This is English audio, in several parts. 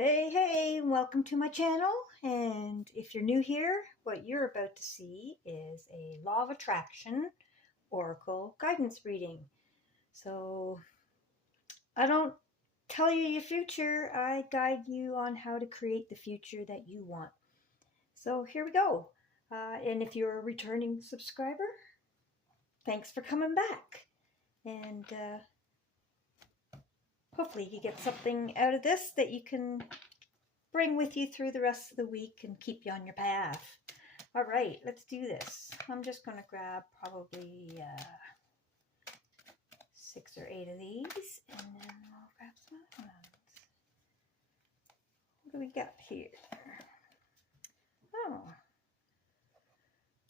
Hey, welcome to my channel. And if you're new here, what you're about to see is a Law of Attraction Oracle guidance reading. So I don't tell you your future, I guide you on how to create the future that you want. So here we go. And if you're a returning subscriber, thanks for coming back. And hopefully you get something out of this that you can bring with you through the rest of the week and keep you on your path. All right, let's do this. I'm just going to grab probably 6 or 8 of these, and then I'll grab some other ones. What do we got here? Oh,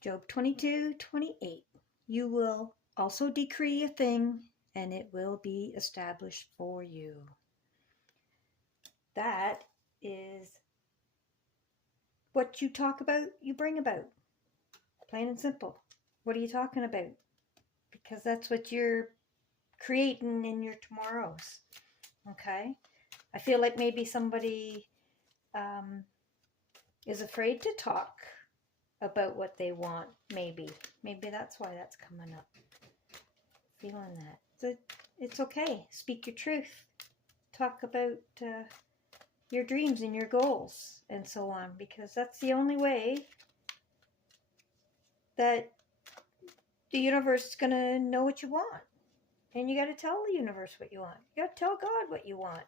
Job 22:28. You will also decree a thing, and it will be established for you. That is what you talk about, you bring about. Plain and simple. What are you talking about? Because that's what you're creating in your tomorrows. Okay? I feel like maybe somebody is afraid to talk about what they want. Maybe that's why that's coming up. Feeling that. So it's okay. Speak your truth. Talk about your dreams and your goals and so on, because that's the only way that the universe is going to know what you want. And you got to tell the universe what you want. You got to tell God what you want.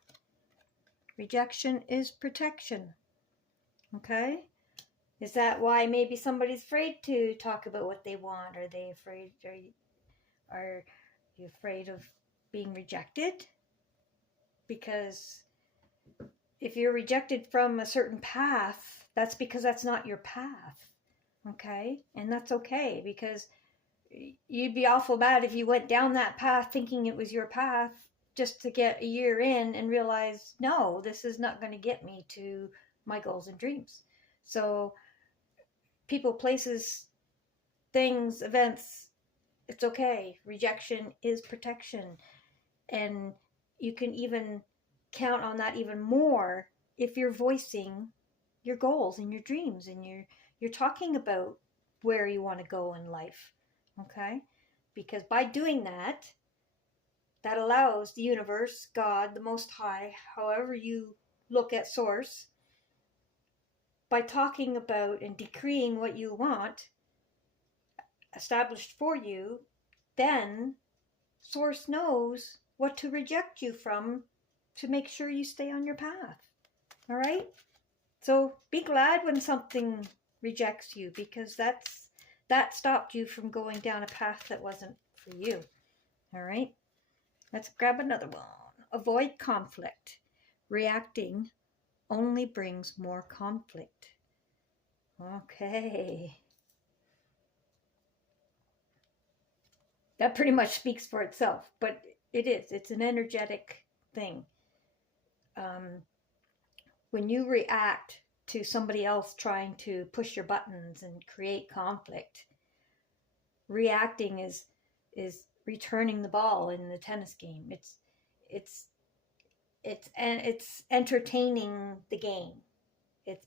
Rejection is protection. Okay? Is that why maybe somebody's afraid to talk about what they want? Are they afraid? Are you afraid of being rejected? Because if you're rejected from a certain path, that's because that's not your path. Okay? And that's okay, because you'd be awful bad if you went down that path thinking it was your path just to get a year in and realize, no, this is not going to get me to my goals and dreams. So people, places, things, events, it's okay. Rejection is protection. And you can even count on that even more if you're voicing your goals and your dreams, and you're talking about where you want to go in life. Okay? Because by doing that, that allows the universe, God, the Most High, however you look at Source, by talking about and decreeing what you want established for you, then Source knows what to reject you from to make sure you stay on your path. All right? So be glad when something rejects you, because that stopped you from going down a path that wasn't for you. All right? Let's grab another one. Avoid conflict. Reacting only brings more conflict. Okay. That pretty much speaks for itself, but it is. It's an energetic thing. When you react to somebody else trying to push your buttons and create conflict, reacting is returning the ball in the tennis game. It's entertaining the game. It's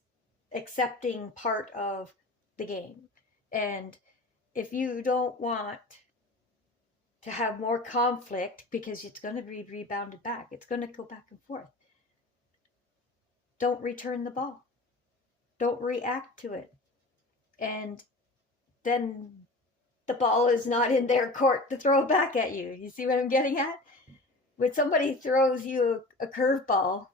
accepting part of the game. And if you don't want to have more conflict, because it's going to be rebounded back, it's going to go back and forth, don't return the ball. Don't react to it. And then the ball is not in their court to throw it back at you. You see what I'm getting at? When somebody throws you a curveball,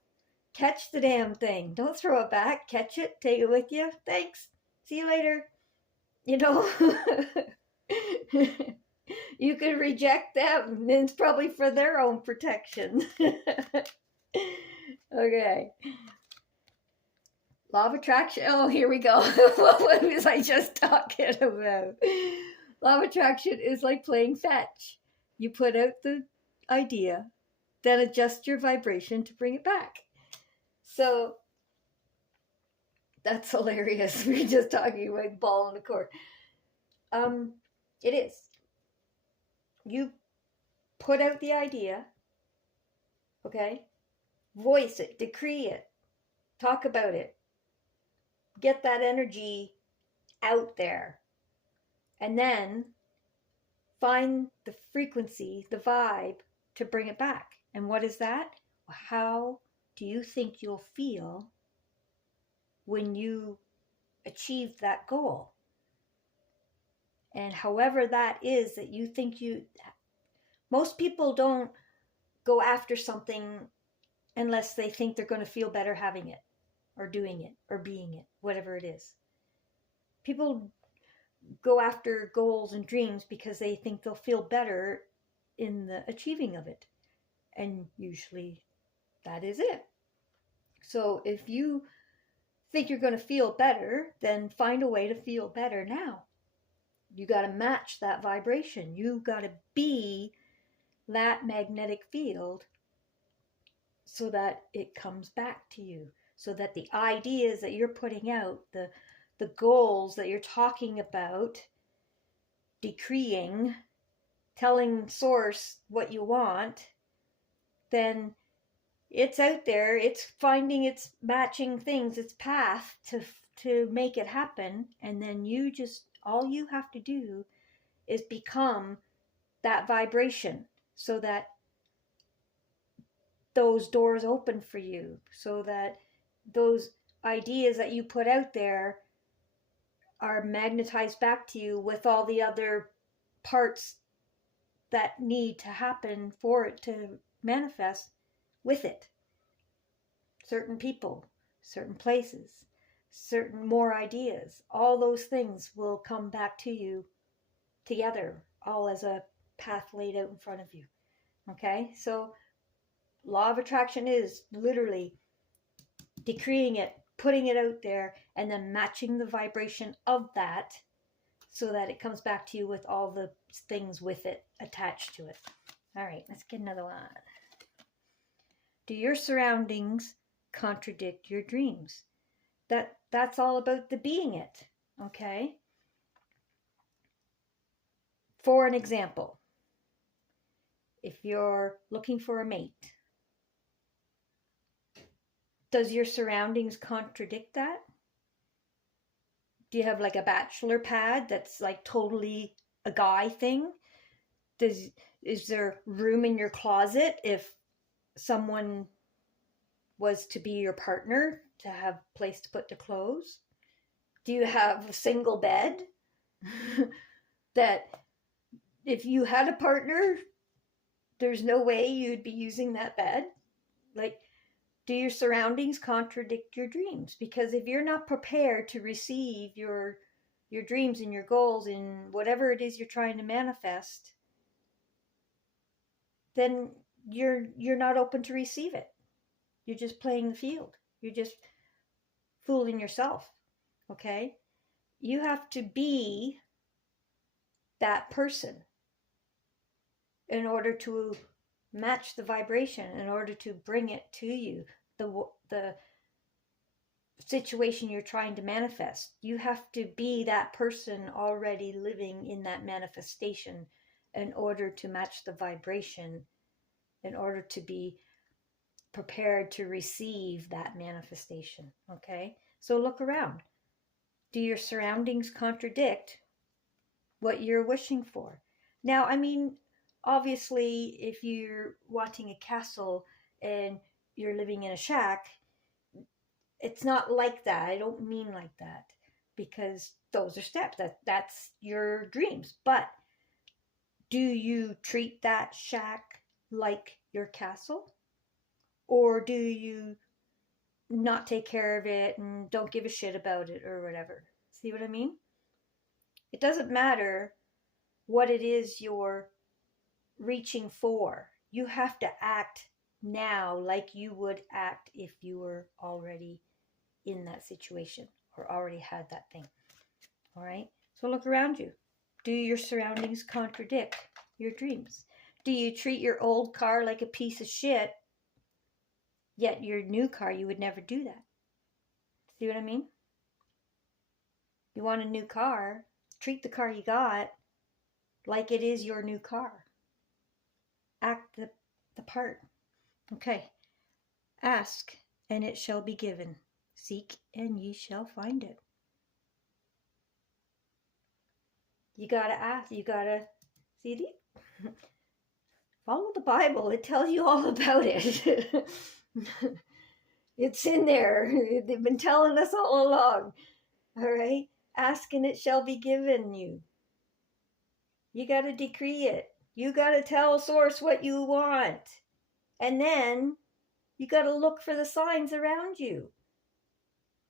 catch the damn thing. Don't throw it back. Catch it. Take it with you. Thanks. See you later. You know, you can reject them. And it's probably for their own protection. Okay. Law of attraction. Oh, here we go. What was I just talking about? Law of attraction is like playing fetch. You put out the idea, then adjust your vibration to bring it back. So that's hilarious. We're just talking about ball on the court. It is. You put out the idea, okay? Voice it, decree it. Talk about it. Get that energy out there. And then find the frequency, the vibe to bring it back. And what is that? How do you think you'll feel when you achieve that goal? And however that is that you think most people don't go after something unless they think they're going to feel better having it or doing it or being it, whatever it is. People go after goals and dreams because they think they'll feel better in the achieving of it. And usually that is it. So if you think you're going to feel better, then find a way to feel better now. You got to match that vibration. You got to be that magnetic field so that it comes back to you, so that the ideas that you're putting out, the goals that you're talking about, decreeing, telling source what you want, then it's out there, it's finding its matching things, its path to make it happen. And then all you have to do is become that vibration so that those doors open for you, so that those ideas that you put out there are magnetized back to you with all the other parts that need to happen for it to manifest with it. Certain people, certain places, certain more ideas, all those things will come back to you together, all as a path laid out in front of you. Okay, so law of attraction is literally decreeing it, putting it out there, and then matching the vibration of that so that it comes back to you with all the things with it attached to it. All right, let's get another one. Do your surroundings contradict your dreams? That's all about the being it, okay? For an example, if you're looking for a mate, does your surroundings contradict that? Do you have like a bachelor pad that's like totally a guy thing? Is there room in your closet if someone was to be your partner to have a place to put the clothes? Do you have a single bed that if you had a partner, there's no way you'd be using that bed? Like, do your surroundings contradict your dreams? Because if you're not prepared to receive your dreams and your goals and whatever it is you're trying to manifest, then you're not open to receive it. You're just playing the field. You're just fooling yourself. Okay? You have to be that person in order to match the vibration, in order to bring it to you, the situation you're trying to manifest. You have to be that person already living in that manifestation in order to match the vibration, in order to be prepared to receive that manifestation. Okay? So look around. Do your surroundings contradict what you're wishing for? Now, I mean, obviously, if you're wanting a castle and you're living in a shack, it's not like that. I don't mean like that, because those are steps. That's your dreams. But do you treat that shack like your castle? Or do you not take care of it and don't give a shit about it or whatever? See what I mean? It doesn't matter what it is you're reaching for. You have to act now like you would act if you were already in that situation or already had that thing. All right? So look around you. Do your surroundings contradict your dreams? Do you treat your old car like a piece of shit, yet your new car, you would never do that? See what I mean? You want a new car, treat the car you got like it is your new car. Act the part. Okay. Ask, and it shall be given. Seek and ye shall find it. You gotta ask, you gotta see follow the Bible. It tells you all about it. It's in there. They've been telling us all along. All right? Ask and it shall be given you. You gotta decree it. You gotta tell Source what you want. And then you gotta look for the signs around you.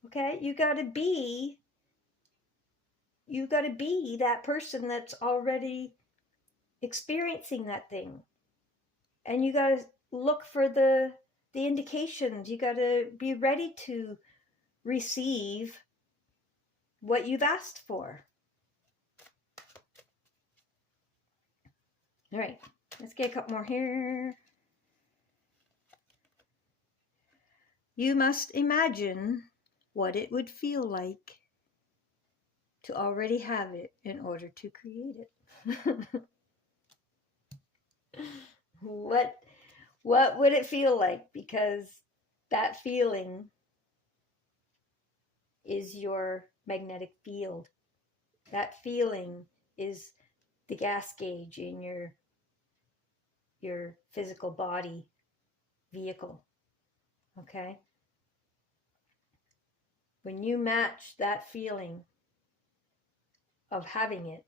Okay? You gotta be that person that's already experiencing that thing. And you got to look for the indications. You got to be ready to receive what you've asked for. All right, let's get a couple more here. You must imagine what it would feel like to already have it in order to create it. What would it feel like? Because that feeling is your magnetic field. That feeling is the gas gauge in your physical body vehicle. Okay? When you match that feeling of having it,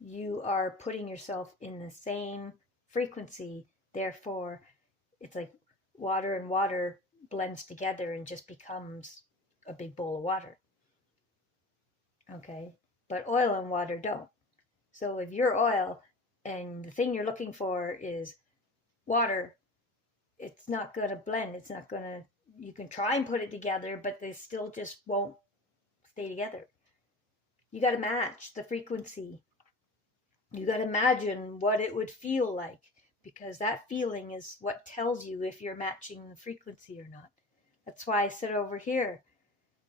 you are putting yourself in the same frequency. Therefore, it's like water and water blends together and just becomes a big bowl of water. Okay? But oil and water don't. So if you're oil and the thing you're looking for is water, it's not going to blend. It's not going to, you can try and put it together, but they still just won't stay together. You got to match the frequency. You got to imagine what it would feel like, because that feeling is what tells you if you're matching the frequency or not. That's why I said over here,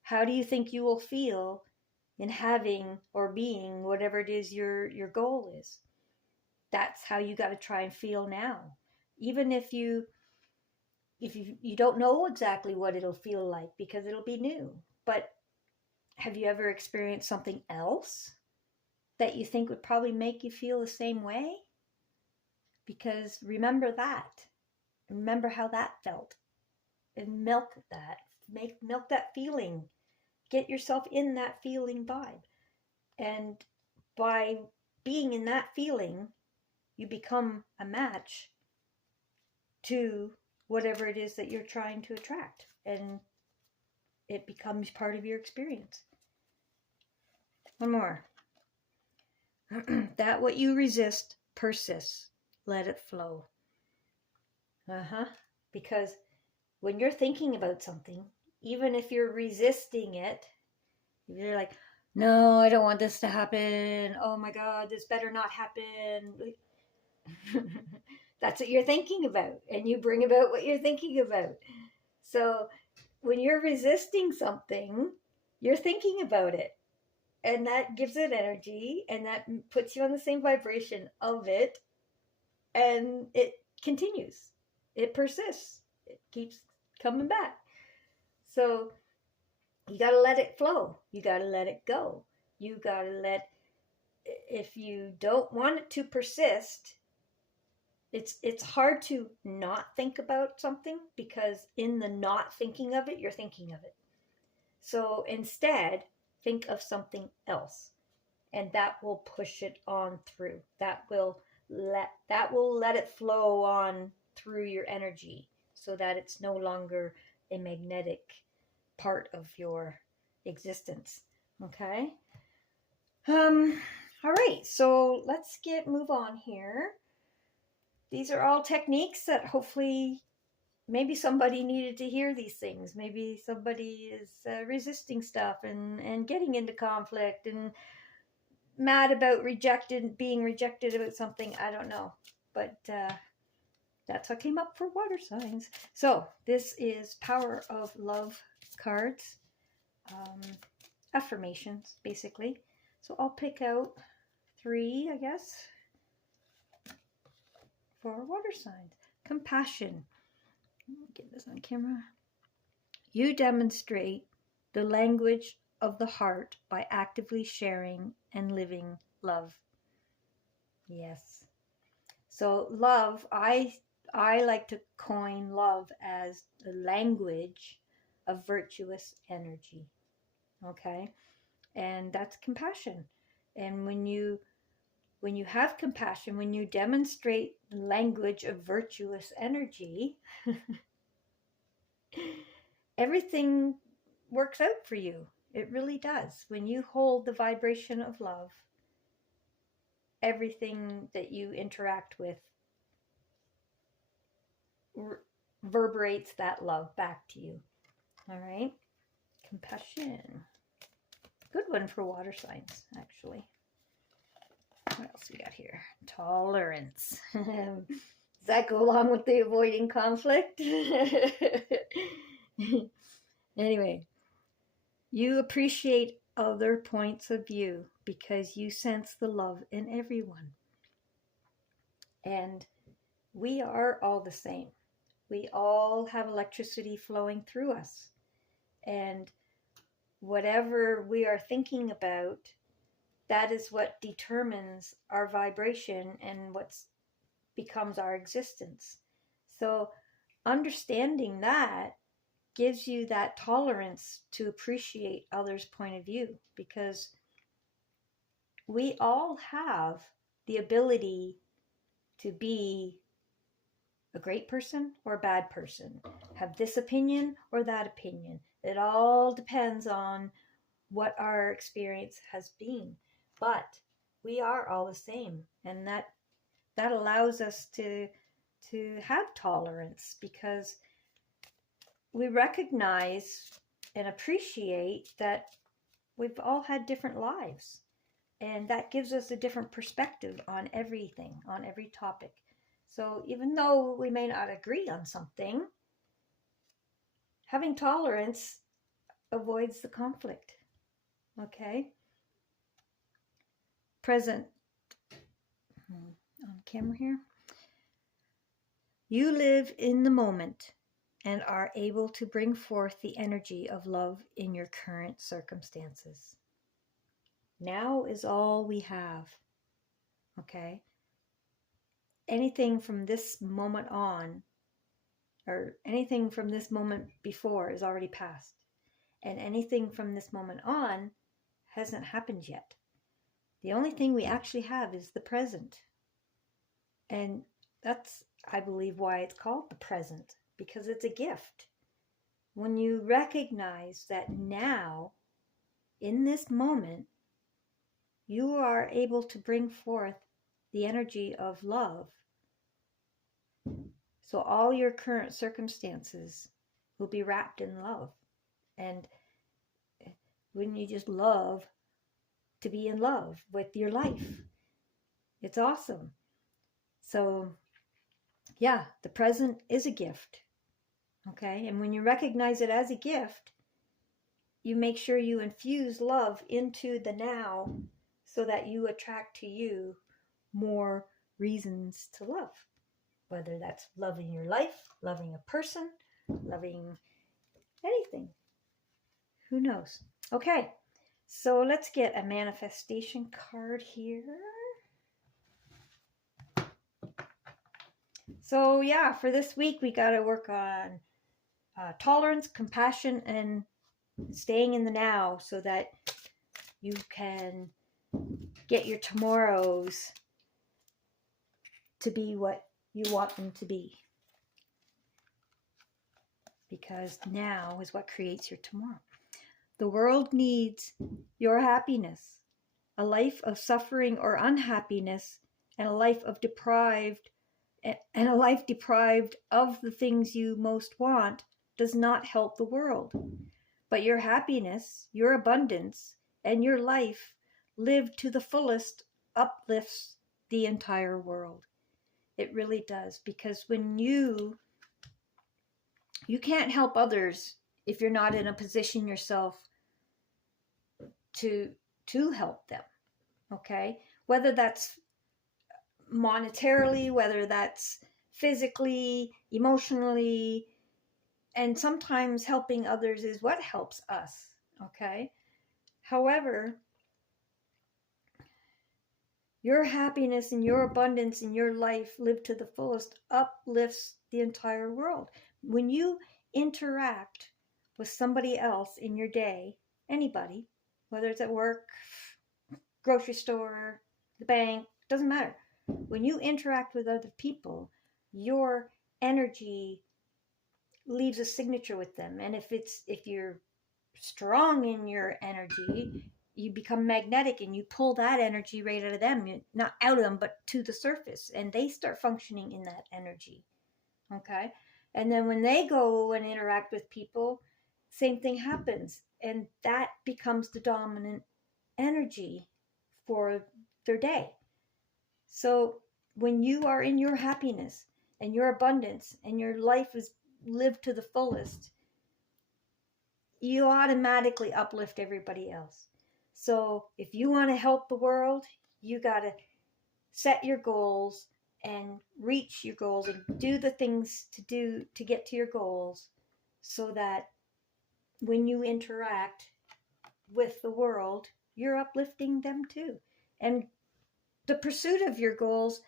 how do you think you will feel in having or being whatever it is your goal is? That's how you got to try and feel now. Even if you don't know exactly what it'll feel like, because it'll be new. But have you ever experienced something else that you think would probably make you feel the same way? Because remember that. Remember how that felt. And milk that. Milk that feeling. Get yourself in that feeling vibe. And by being in that feeling, you become a match to whatever it is that you're trying to attract. And it becomes part of your experience. One more. That what you resist persists. Let it flow. Because when you're thinking about something, even if you're resisting it, you're like, no, I don't want this to happen. Oh my God, this better not happen. That's what you're thinking about. And you bring about what you're thinking about. So when you're resisting something, you're thinking about it. And that gives it energy. And that puts you on the same vibration of it. And it continues. It persists. It keeps coming back. So you got to let it flow. You got to let it go. You got to if you don't want it to persist, it's hard to not think about something, because in the not thinking of it, you're thinking of it. So instead, think of something else, and that will push it on through. That will let it flow on through your energy, so that it's no longer a magnetic part of your existence. Okay? All right, so let's move on here. These are all techniques that hopefully maybe somebody needed to hear these things. Maybe somebody is resisting stuff and getting into conflict and mad about being rejected about something. I don't know. But that's what came up for water signs. So this is Power of Love cards. Affirmations, basically. So I'll pick out 3, I guess, for water signs. Compassion. Get this on camera. You demonstrate the language of the heart by actively sharing and living love. Yes. So love, I like to coin love as the language of virtuous energy. Okay? And that's compassion. And when you have compassion, when you demonstrate the language of virtuous energy, everything works out for you. It really does. When you hold the vibration of love, everything that you interact with reverberates that love back to you. All right? Compassion. Good one for water signs, actually. What else we got here? Tolerance. Does that go along with the avoiding conflict? Anyway, you appreciate other points of view because you sense the love in everyone. And we are all the same. We all have electricity flowing through us. And whatever we are thinking about, that is what determines our vibration and what becomes our existence. So understanding that gives you that tolerance to appreciate others' point of view, because we all have the ability to be a great person or a bad person, have this opinion or that opinion. It all depends on what our experience has been. But we are all the same, and that allows us to have tolerance, because we recognize and appreciate that we've all had different lives, and that gives us a different perspective on everything, on every topic. So even though we may not agree on something, having tolerance avoids the conflict. Okay? Present. On camera here. You live in the moment and are able to bring forth the energy of love in your current circumstances. Now is all we have. Okay? Anything from this moment on, or anything from this moment before, is already past. And anything from this moment on hasn't happened yet. The only thing we actually have is the present. And that's, I believe, why it's called the present, because it's a gift. When you recognize that now, in this moment, you are able to bring forth the energy of love. So all your current circumstances will be wrapped in love. And wouldn't you just love to be in love with your life? It's awesome. So yeah, the present is a gift. Okay? And when you recognize it as a gift, you make sure you infuse love into the now so that you attract to you more reasons to love. Whether that's loving your life, loving a person, loving anything. Who knows? Okay, so let's get a manifestation card here. So yeah, for this week, we got to work on tolerance, compassion, and staying in the now so that you can get your tomorrows to be what you want them to be. Because now is what creates your tomorrow. The world needs your happiness. A life of suffering or unhappiness, and a life deprived of the things you most want, does not help the world. But your happiness, your abundance, and your life lived to the fullest uplifts the entire world. It really does, because when you can't help others if you're not in a position yourself to help them. Okay? Whether that's monetarily, whether that's physically, emotionally, And sometimes helping others is what helps us, okay? However, your happiness and your abundance in your life lived to the fullest uplifts the entire world. When you interact with somebody else in your day, anybody, whether it's at work, grocery store, the bank, doesn't matter. When you interact with other people, your energy leaves a signature with them. And if you're strong in your energy, you become magnetic and you pull that energy right out of them, not out of them, but to the surface, and they start functioning in that energy. Okay. And then when they go and interact with people, same thing happens, and that becomes the dominant energy for their day. So when you are in your happiness and your abundance and your life is lived to the fullest, you automatically uplift everybody else. So if you want to help the world, you got to set your goals and reach your goals and do the things to do to get to your goals, so that when you interact with the world, you're uplifting them too. And the pursuit of your goals,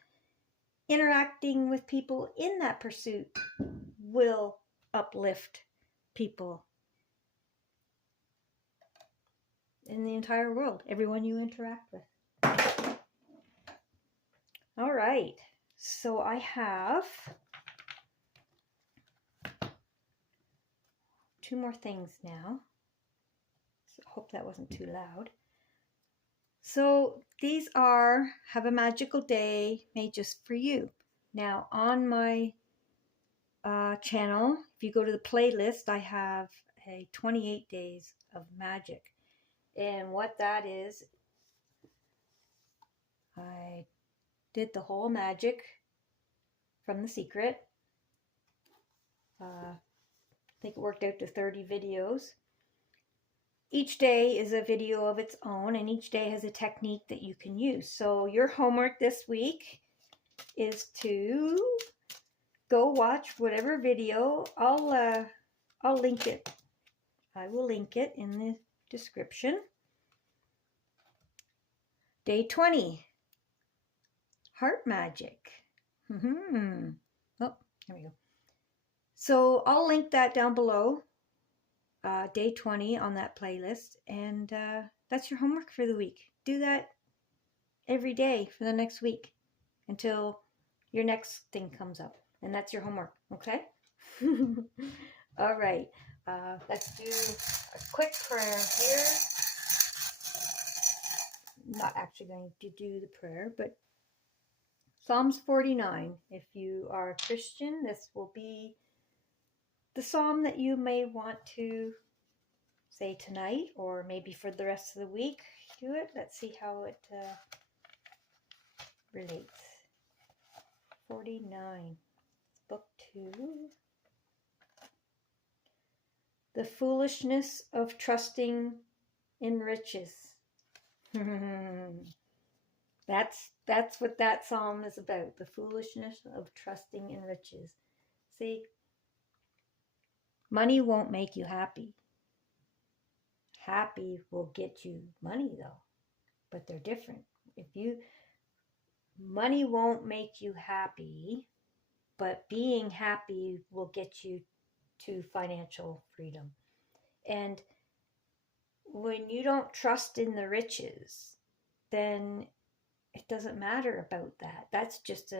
interacting with people in that pursuit, will uplift people in the entire world, everyone you interact with. All right, so I have 2 more things now. So I hope that wasn't too loud. So these are Have a Magical Day made just for you. Now on my channel, if you go to the playlist, I have a 28 days of magic. And what that is, I did the whole magic from The Secret. I think it worked out to 30 videos. Each day is a video of its own, and each day has a technique that you can use. So your homework this week is to go watch whatever video. I'll link it. I will link it in the description. Day 20, Heart Magic. Oh, there we go. So I'll link that down below. Day 20 on that playlist, and that's your homework for the week. Do that every day for the next week until your next thing comes up, and that's your homework. Okay. All right, let's do a quick prayer here. I'm not actually going to do the prayer, but Psalms 49. If you are a Christian, this will be the psalm that you may want to say tonight, or maybe for the rest of the week. Do it. Let's see how it relates. 49, book 2. The foolishness of trusting in riches. That's what that psalm is about. The foolishness of trusting in riches. See, money won't make you happy. Happy will get you money though, but they're different. Money won't make you happy, but being happy will get you to financial freedom. And when you don't trust in the riches, then it doesn't matter about that. That's just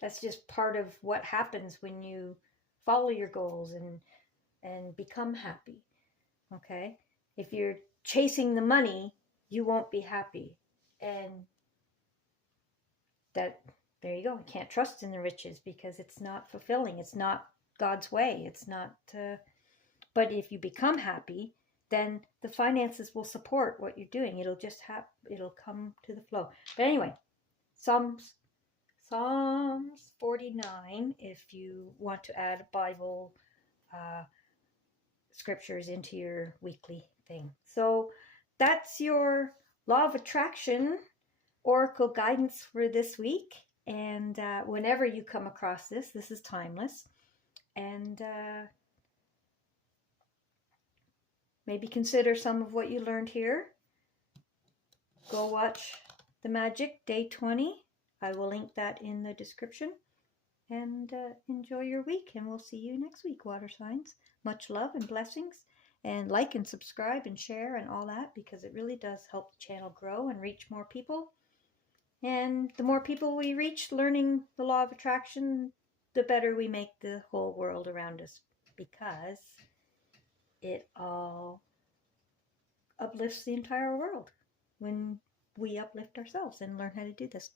that's just part of what happens when you follow your goals and become happy. Okay? If you're chasing the money, you won't be happy. And there you go. You can't trust in the riches because it's not fulfilling. It's not God's way. It's not, but if you become happy, then the finances will support what you're doing. It'll just it'll come to the flow. But anyway, Psalms 49, if you want to add Bible scriptures into your weekly thing. So that's your Law of Attraction Oracle guidance for this week. And whenever you come across this, this is timeless. And maybe consider some of what you learned here. Go watch The Magic Day 20. I will link that in the description. And enjoy your week. And we'll see you next week, water signs. Much love and blessings. And like and subscribe and share and all that, because it really does help the channel grow and reach more people. And the more people we reach learning the law of attraction, the better we make the whole world around us, because it all uplifts the entire world when we uplift ourselves and learn how to do this.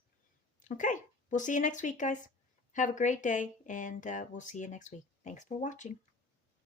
Okay, we'll see you next week, guys. Have a great day, and we'll see you next week. Thanks for watching.